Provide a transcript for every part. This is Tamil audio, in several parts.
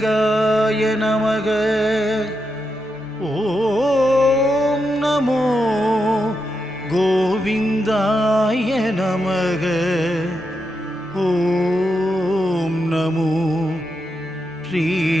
லிங்காய நமக. ஓம் நமோ கோவிந்தாய நமக. ஓம் நமோ ஸ்ரீனிவாசாய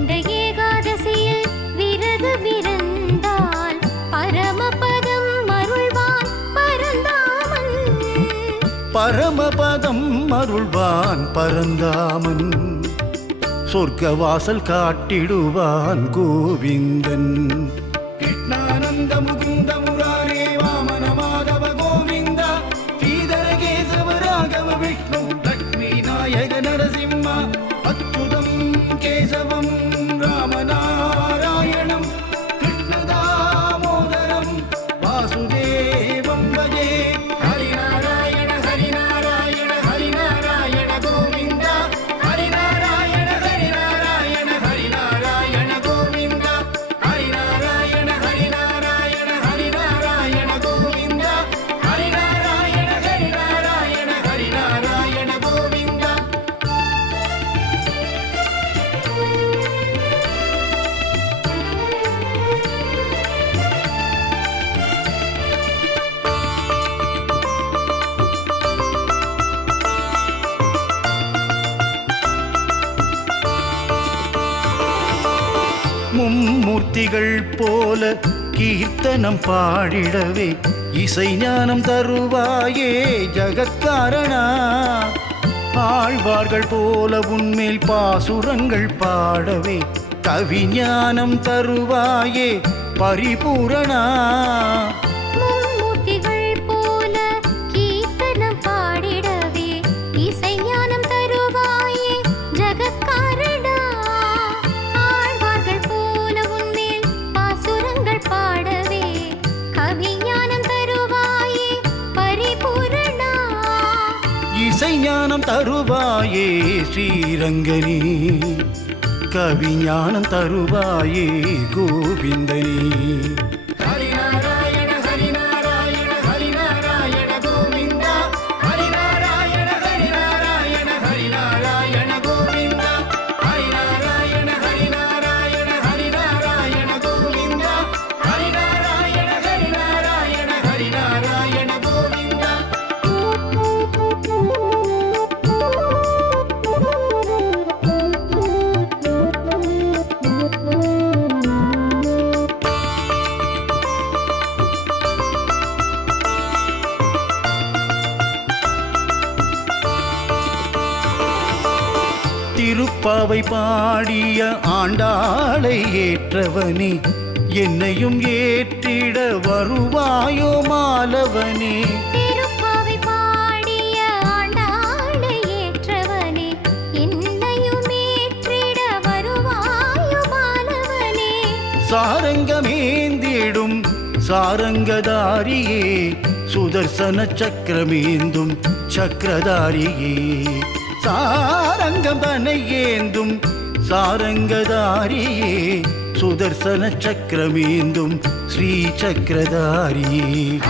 பரமபதம் அருள்வான் பரந்தாமன். சொர்க்கவாசல் காட்டிடுவான் கோவிந்தன். கிருஷ்ணானந்த முகுந்த முராரே வாமன மாதவ கோவிந்த. ஸ்ரீதர கேசவ ராகவ விஷ்ணு லக்ஷ்மி நாயக நரசிம்ம. அற்புதம் கேசவம் ராமநாராயணம். கிருஷ்ணதாமோதரம் வாசுதே மும்மூர்த்திகள் போல கீர்த்தனம் பாடிடவே இசை ஞானம் தருவாயே ஜகத்காரணா. ஆழ்வார்கள் போல உன்மேல் பாசுரங்கள் பாடவே கவிஞானம் தருவாயே பரிபூரணா. கவிஞானம் தருவாயே ஸ்ரீரங்கனே. கவிஞானம் தருவாயே கோவிந்தை திருப்பாவை பாடிய ஆண்டாளை ஏற்றவனே என்னையும் ஏற்றிட வருவாயோ மாலவனே. திருப்பாவை பாடிய ஆண்டாளை ஏற்றவனே என்னையும் ஏற்றிட வருவாயோ மாலவனே. சாரங்கமேந்திடும் சாரங்கதாரியே சுதர்சன சக்கரமேந்தும் சக்கரதாரியே. சாரங்கம் ஏந்தும் சாரங்கதாரியே சுதர்சன சக்கரமேந்தும் ஸ்ரீ சக்கரதாரியே.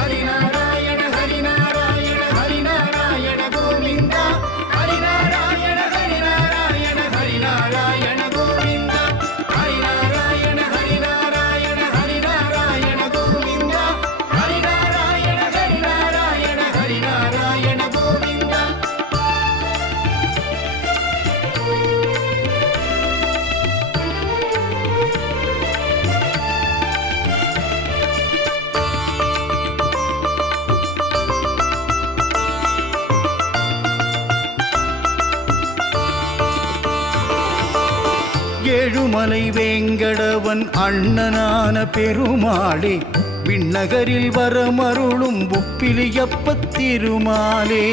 திருமாலே. வேங்கடவன் அண்ணனான பெருமாளே விண்ணகரில் வரமருளும் ஒப்பிலியப்ப திருமாலே.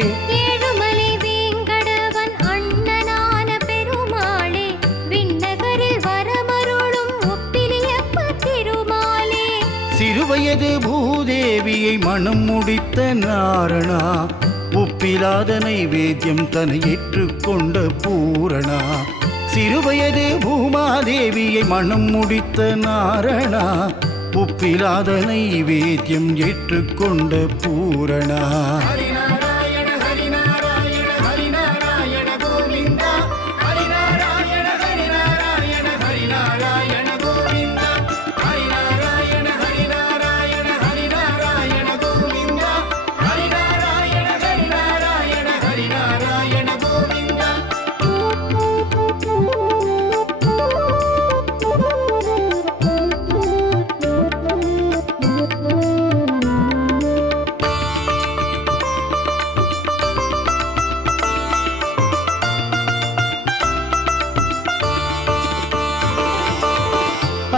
சிறுவயது பூதேவியை மனம் முடித்த நாரணா ஒப்பிலாத நைவேத்தியம் தன்னை ஏற்றுக்கொண்ட பூரணா. சிறுவயது பூமாதேவியை மனம் முடித்த நாரணா ஒப்பிலாத நைவேத்தியம் ஏற்றுக்கொண்ட பூரணா.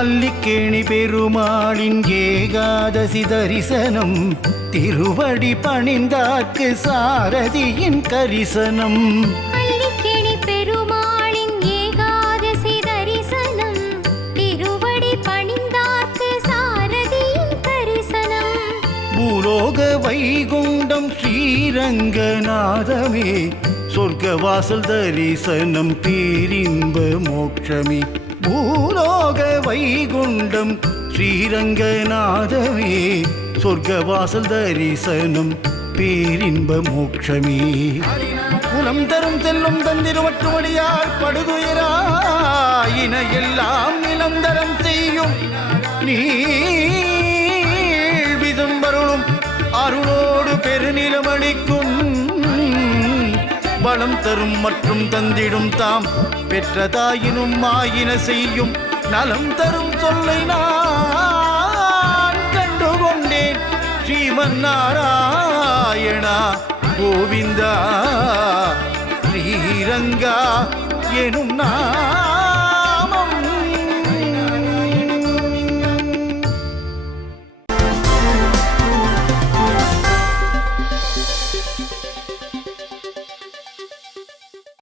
அல்லிக்கேணி பெருமாளின் ஏகாதசி தரிசனம் திருவடி பணிந்தார்க்கு சாரதியின் கரிசனம். பூலோக வைகுண்டம் ஸ்ரீரங்கநாதமே சொர்க்கவாசல் தரிசனம் பேரின்ப மோட்சமே. பூலோக வைகுண்டம் ஸ்ரீரங்கநாதமே சொர்க்கவாசல் தரிசனம் பேரின்ப மோட்சமே. குலம் தரும் செல்லும் தந்திருவற்றுமடியார் படுதுயராயின எல்லாம் நிலந்தரம் செய்யும் நீள் விதும்பருளும் அருளோடு பெருநிலமளிக்கும் பலம் தரும் மற்றும் தந்திடும் தாம். பெற்றதாயினும் ஆயின செய்யும் நலம் தரும் சொல்லை நான் கண்டுகொண்டேன். ஸ்ரீமன் நாராயணா கோவிந்தா ஸ்ரீரங்கா எனும் நான்